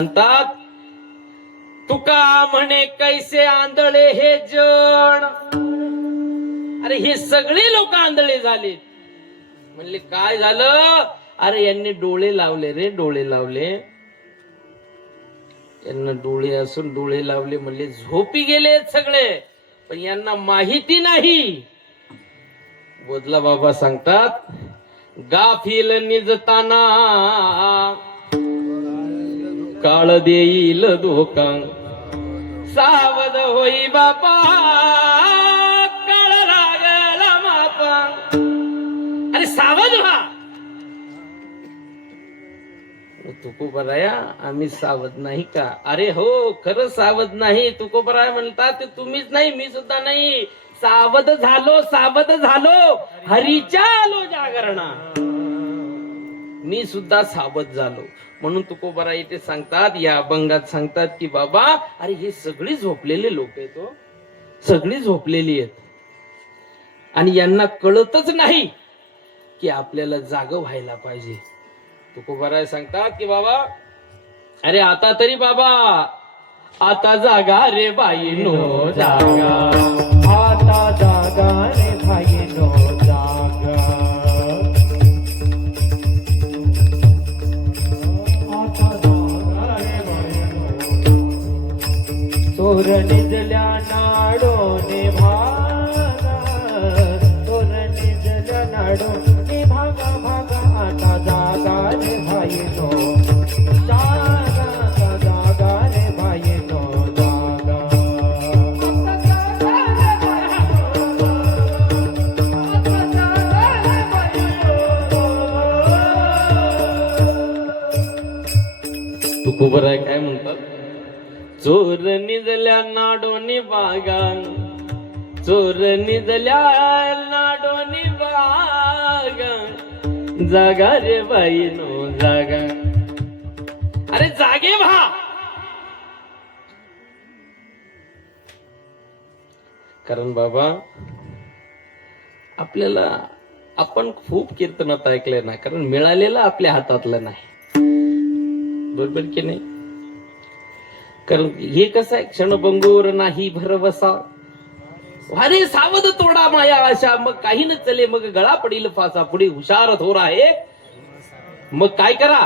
म्हणतात तुका म्हणे कैसे आंधळे हे जण. अरे हे सगळे लोक आंधळे झाले. म्हणले काय झालं? अरे यांनी डोळे लावले रे, डोळे लावले. यांना डोळे असून डोळे लावले म्हणले झोपी गेले सगळे, पण यांना माहिती नाही. बोधला बाबा सांगतात गाफील निजताना काळ देईल धोका, सावध होई बापा काळ लागला मापा. अरे सावध व्हा. तुकोबराया आम्ही सावध नाही का? अरे हो खरं सावध नाही. तुकोबराया म्हणतात तुम्हीच नाही मी सुद्धा नाही. सावध झालो, सावध झालो, हरीच्या आलो जागरणा. मी सुद्धा सावध झालो. म्हणून तुकोबरा इथे सांगतात, या अभंगात सांगतात की बाबा अरे हे सगळी झोपलेले लोक आहेत, सगळी झोपलेली आहेत आणि यांना कळतच नाही की आपल्याला जागं व्हायला पाहिजे. तुकोबरा सांगतात की बाबा अरे आता तरी बाबा आता जागा रे बाईनो जागा, आता जागा रे बाईनो जागा, आता जागा रे बाईनो. चोर निजल्या नाडोने भागा, चोर निजल्या नाडोने भागा भागा. आता जागा रे बाईनो जागा, आता जागा रे बाईनो जागा. तुकोबरा काय म्हणतात? चोर निजल्या नाडोनी बागा, चोर निजल्या नाडोनी बागा, जागा रे बाईनो जागा. अरे जागे व्हा. कारण बाबा आपल्याला आपण खूप कीर्तनात ऐकलंय ना, कारण मिळालेलं आपल्या हातातलं नाही. बरोबर की नाही? कारण हे कसं आहे, क्षणभंगूर नाही भरवसा, अरे सावध तोडा माया आशा. मग काही न चले मग गळा पडील फासा, पुढे हुशार थोर आहे. मग काय करा?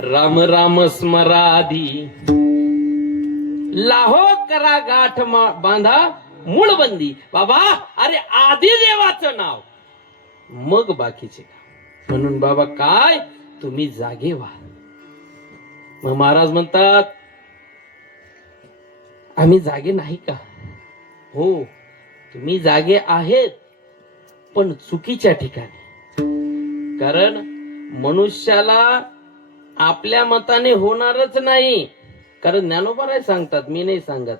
राम राम स्मराधी लाहो करा गाठ बांधा मूळ बंदी. बाबा अरे आधी देवाचं नाव मग बाकीचे काम. म्हणून बाबा काय तुम्ही जागे व्हा. मग महाराज म्हणतात आम्ही जागे नाही का? हो तुम्ही जागे आहेत, पण चुकीच्या ठिकाणी. कारण मनुष्याला आपल्या मताने होणारच नाही. कारण ज्ञानोबा सांगतात, मी नाही सांगत.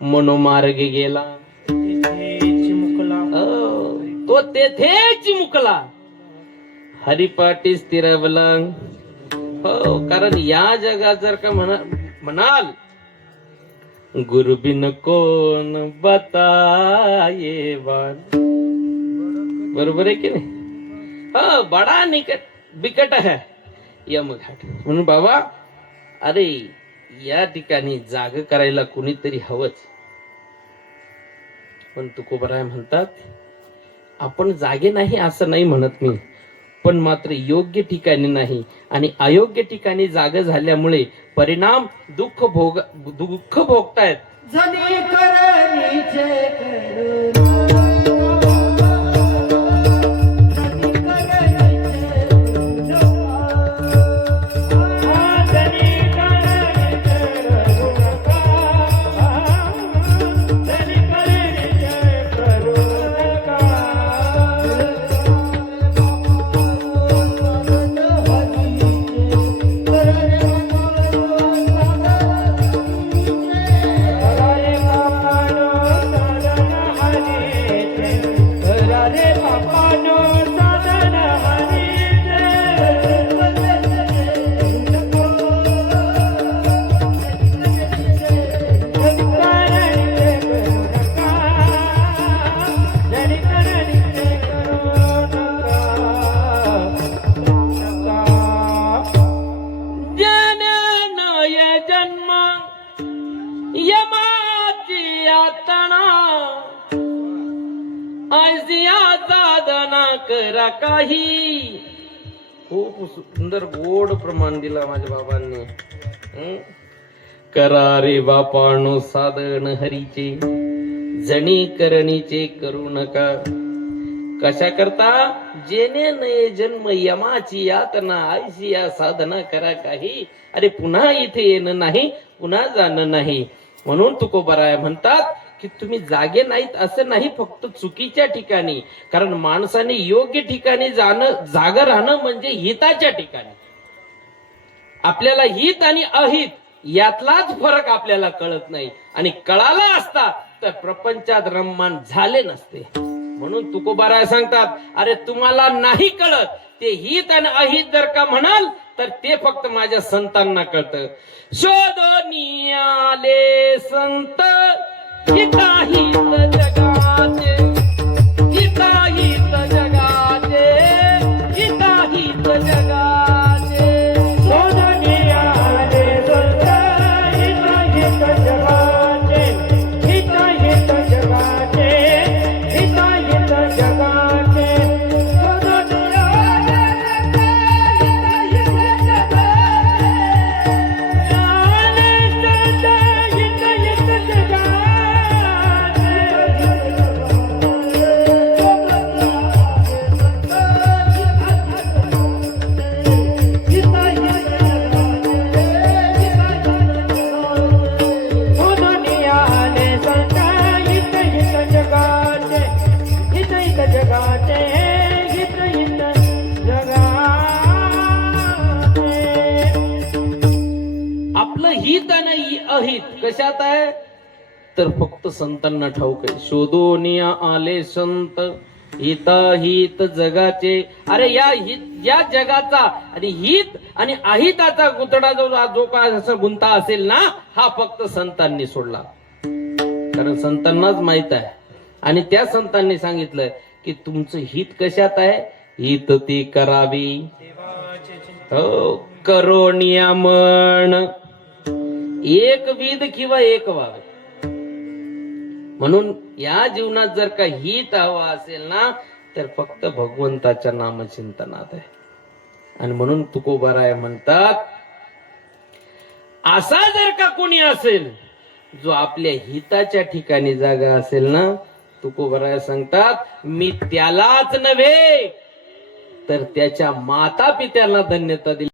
मनोमार्ग गेला चिमुकला, तो तेथे चिमुकला, हरिपाठी स्थिरवला. हो कारण या जगात जर का म्हणाल गुरु बिन कोण बताये बाण, बरोबर आहे की नाही? हो बडा बिकट है यमघाट. म्हणून बाबा अरे या ठिकाणी जाग करायला कुणीतरी हवंच. पण तुकोबराय म्हणतात आपण जागे नाही असं नाही म्हणत मी, पण मात्र योग्य ठिकाणी नाही. आणि अयोग्य ठिकाणी जाग झाल्यामुळे परिणाम दुःख भोगतायत. जनी करनीचे करू, हरी काही. खूप सुंदर गोड प्रमाण दिला माझ्या बाबांनी. करा रे बापानो साधन हरीचे, जणी करणीचे करू नका. कशा करता? जेणे नये जन्म यमाची यातना, आयशी या साधना करा काही. अरे पुन्हा इथे येणं नाही, पुन्हा जाणं नाही. म्हणून तुकोबाराय म्हणतात की तुम्ही जागे नाहीत असं नाही, फक्त चुकीच्या ठिकाणी. कारण माणसाने योग्य ठिकाणी जागं राहणं म्हणजे हिताच्या ठिकाणी. आपल्याला हित आणि अहित यातलाच फरक आपल्याला कळत नाही, आणि कळाला असता तर प्रपंचात रममान झाले नसते. म्हणून तुकोबाराय सांगतात, अरे तुम्हाला नाही कळत ते हित आणि अहित जर का म्हणाल तर ते फक्त माझ्या संतांना कळतं. शोधोनी आले संत हिताहित जगाचे, हिताहित जगाचे, हिताहित जगाचे. शोधनी आले संत हिताहित जगाचे, हिताहित जगाचे, हिताहित जगाचे. शोधनी आले संत हिताहित जगाचे, हिताहित जगाचे, हिताहित जगाचे. आपलं हित आणि अहित कशात आहे तर फक्त संतांना ठाऊक आहे. शोधोनिया आले संत हिताहित जगाचे. अरे या जगाचा आणि हित आणि अहिताचा गुतडा जो काय असं गुंता असेल ना, हा फक्त संतांनी सोडला. कारण संतांनाच माहित आहे, आणि त्या संतांनी सांगितलं की तुमचं हित कशात आहे. हित ती करावी, हो करो नियमन, एक विध किंवा एक व्हावे. म्हणून या जीवनात जर का हित हवा असेल ना तर फक्त भगवंताच्या नामचिंतनात आहे. आणि म्हणून तुकोबाराय म्हणतात, असा जर का कोणी असेल जो आपल्या हिताच्या ठिकाणी जागा असेल ना, तुकोबाराय सांगतात, मी त्यालाच नव्हे तर त्याच्या माता पित्याला धन्यता दिली.